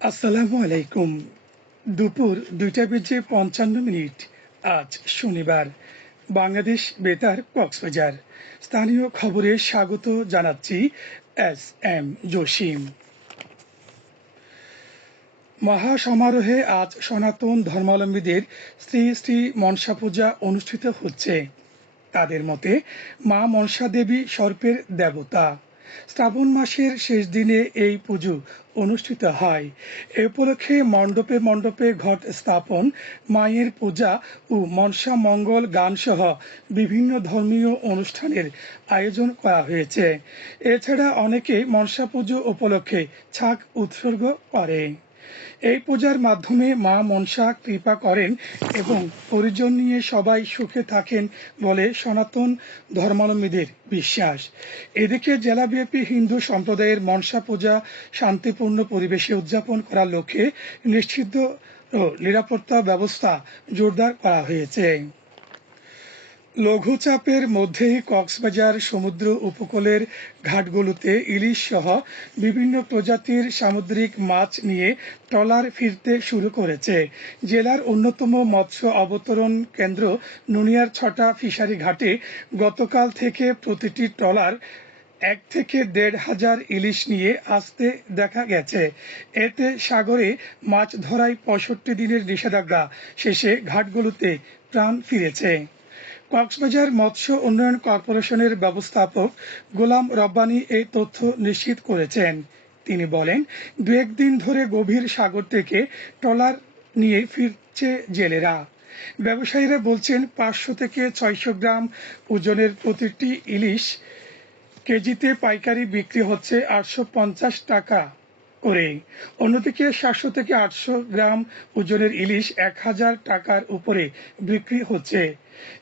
আসসালামু আলাইকুম। দুপুর দুইটা বেজে পঞ্চান্ন মিনিট। আজ শনিবার। বাংলাদেশ বেতার কক্সবাজার। স্থানীয় খবরে স্বাগত জানাচ্ছি এস এম জসিম। মহাসমারোহে আজ সনাতন ধর্মাবলম্বীদের শ্রী শ্রী মনসা পূজা অনুষ্ঠিত হচ্ছে। তাদের মতে মা মনসা দেবী সর্পের দেবতা। শ্রাবণ মাসের শেষ দিনে এই পুজো অনুষ্ঠিত হয়। এ উপলক্ষে মণ্ডপে মণ্ডপে ঘট স্থাপন, মায়ের পূজা ও মনসা মঙ্গল গান সহ বিভিন্ন ধর্মীয় অনুষ্ঠানের আয়োজন করা হয়েছে। এছাড়া অনেকে মনসা পুজো উপলক্ষে ছাক উৎসর্গ করে। এই পূজার মাধ্যমে মা মনসা কৃপা করেন এবং পরিজন নিয়ে সবাই সুখে থাকেন বলে সনাতন ধর্মাবলম্বীদের বিশ্বাস। এদিকে জেলাব্যাপী হিন্দু সম্প্রদায়ের মনসা পূজা শান্তিপূর্ণ পরিবেশে উদযাপন করার লক্ষ্যে নিশ্চিত ও নিরাপত্তা ব্যবস্থা জোরদার করা হয়েছে। লঘুচাপের মধ্যেই কক্সবাজার সমুদ্র উপকূলের ঘাটগুলোতে ইলিশ সহ বিভিন্ন প্রজাতির সামুদ্রিক মাছ নিয়ে ট্রলার ফিরতে শুরু করেছে। জেলার অন্যতম মৎস্য অবতরণ কেন্দ্র নুনিয়ার ছটা ফিশারি ঘাটে গতকাল থেকে প্রতিটি ট্রলার এক থেকে দেড় হাজার ইলিশ নিয়ে আসতে দেখা গেছে। এতে সাগরে মাছ ধরায় পঁয়ষট্টি দিনের নিষেধাজ্ঞা। শেষে ঘাটগুলোতে প্রাণ ফিরেছে। কক্সবাজার মৎস্য উন্নয়ন কর্পোরেশনের ব্যবস্থাপক গোলাম রব্বানি এই তথ্য নিশ্চিত করেছেন। তিনি বলেন দু একদিন ধরে গভীর সাগর থেকে ট্রলার নিয়ে ফিরছে জেলেরা। ব্যবসায়ীরা বলছেন, পাঁচশো থেকে ছয়শো গ্রাম ওজনের প্রতিটি ইলিশ কেজিতে পাইকারি বিক্রি হচ্ছে আটশো পঞ্চাশ টাকা। করে অন্যদিকে সাতশো থেকে আটশো গ্রাম ওজনের ইলিশ এক হাজার টাকার উপরে বিক্রি হচ্ছে।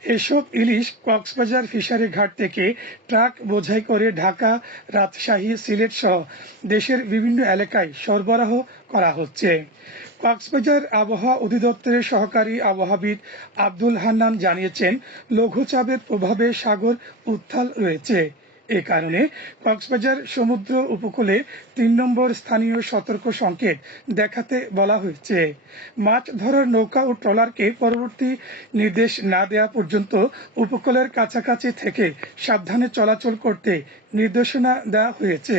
এসব ইলিশ কক্সবাজার ফিশারি ঘাট থেকে ট্রাক বোঝাই করে ঢাকা, রাজশাহী, সিলেট সহ দেশের বিভিন্ন এলাকায় সরবরাহ করা হচ্ছে। কক্সবাজার আবহাওয়া অধিদপ্তরের সহকারী আবহাবিদ আব্দুল হান্নান জানিয়েছেন, লঘুচাপের প্রভাবে সাগর উত্থাল রয়েছে। এ কারণে কক্সবাজার সমুদ্র উপকূলে তিন নম্বর স্থানীয় সতর্ক সংকেত দেখাতে বলা হয়েছে। মাছ ধরার নৌকা ও ট্রলারকে পরবর্তী নির্দেশ না দেওয়া পর্যন্ত উপকূলের কাছাকাছি থেকে সাবধানে চলাচল করতে নির্দেশনা দেওয়া হয়েছে।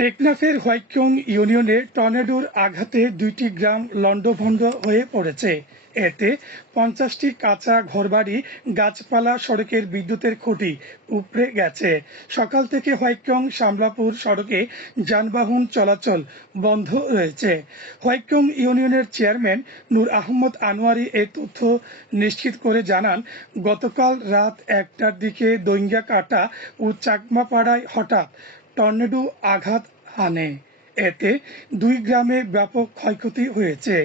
টেকনাফের হোয়াইকং ইউনিয়নে টর্নেডোর আঘাতে দুইটি গ্রাম লণ্ডভণ্ড হয়ে পড়েছে। এতে পঞ্চাশটি কাঁচা ঘরবাড়ি, গাছপালা, সড়কের বিদ্যুতের খুঁটি উপড়ে গেছে। সকাল থেকে হোয়াইকং সামলাপুর সড়কে যানবাহন চলাচল বন্ধ রয়েছে। হোয়াইকং ইউনিয়নের চেয়ারম্যান নূর আহমদ আনোয়ারি এ তথ্য নিশ্চিত করে জানান, গতকাল রাত একটার দিকে দৈঙ্গা কাটা ও চাকমাপাড়ায় হঠাৎ টর্নেডো আঘাত হানে। এতে দুই গ্রামে ব্যাপক ক্ষয়ক্ষতি হয়েছে।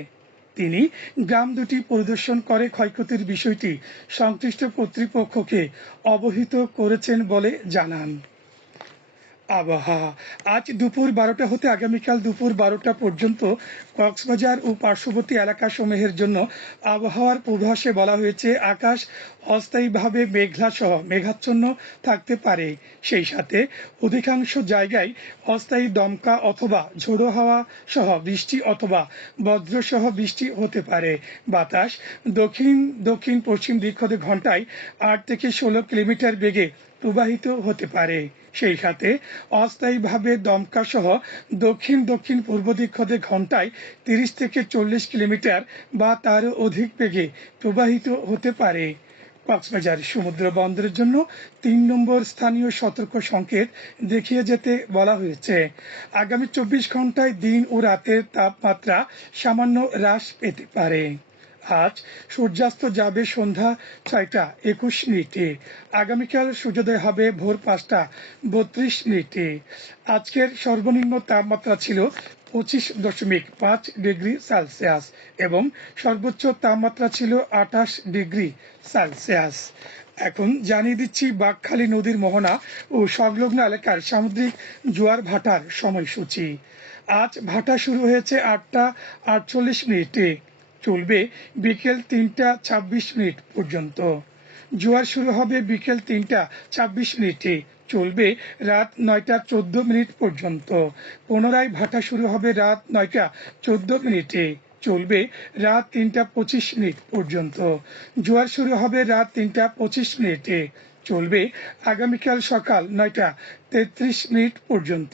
তিনি গ্রাম দুটি পরিদর্শন করে ক্ষয়ক্ষতির বিষয়টি সংশ্লিষ্ট কর্তৃপক্ষকে অবহিত করেছেন বলে জানান। আবহাওয়া। আজ দুপুর বারোটা হতে আগামীকাল দুপুর বারোটা পর্যন্ত কক্সবাজার ও পার্শ্ববর্তী এলাকা সমূহের জন্য আবহাওয়ার পূর্বাসে বলা হয়েছে, আকাশ অস্থায়ীভাবে মেঘলা সহ মেঘাচ্ছন্ন থাকতে পারে। সেই সাথে অধিকাংশ জায়গায় অস্থায়ী দমকা অথবা ঝোড়ো হাওয়া সহ বৃষ্টি অথবা বজ্র সহ বৃষ্টি হতে পারে। বাতাস দক্ষিণ দক্ষিণ পশ্চিম দিক হতে ঘন্টায় আট থেকে ষোলো কিলোমিটার বেগে প্রবাহিত হতে পারে। সেই সাথে অস্থায়ীভাবে দমকা সহ দক্ষিণ দক্ষিণ পূর্ব দিক হতে ঘন্টায় তিরিশ থেকে চল্লিশ কিলোমিটার বা তারও অধিক বেগে প্রবাহিত হতে পারে। কক্সবাজার সমুদ্র বন্দরের জন্য তিন নম্বর স্থানীয় সতর্ক সংকেত দেখিয়ে যেতে বলা হয়েছে। আগামী চব্বিশ ঘন্টায় দিন ও রাতের তাপমাত্রা সামান্য হ্রাস পেতে পারে। আজ সূর্যাস্ত যাবে সন্ধ্যা ছয়টা একুশ মিনিটে। আগামীকাল সূর্যোদয় হবে ভোর পাঁচটা বত্রিশ মিনিটে। আজকের সর্বনিম্ন তাপমাত্রা ছিল পঁচিশ দশমিক পাঁচ ডিগ্রি সেলসিয়াস এবং সর্বোচ্চ তাপমাত্রা ছিল আঠাশ ডিগ্রি সেলসিয়াস। এখন জানিয়ে দিচ্ছি বাঘখালী নদীর মোহনা ও সংলগ্ন এলাকার সামুদ্রিক জোয়ার ভাটার সময়সূচি। আজ ভাটা শুরু হয়েছে আটটা আটচল্লিশ মিনিটে। চলবে বিকেল তিনটা ছাব্বিশ মিনিট পর্যন্ত। জোয়ার শুরু হবে বিকেল তিনটা ছাব্বিশ মিনিটে। চলবে রাত নয়টা চোদ্দ মিনিট পর্যন্ত। পুনরায় ভাটা শুরু হবে রাত নয়টা চোদ্দ মিনিটে। চলবে রাত তিনটা পঁচিশ মিনিট পর্যন্ত। জোয়ার শুরু হবে রাত তিনটা পঁচিশ মিনিটে। চলবে আগামীকাল সকাল নয়টা তেত্রিশ মিনিট পর্যন্ত।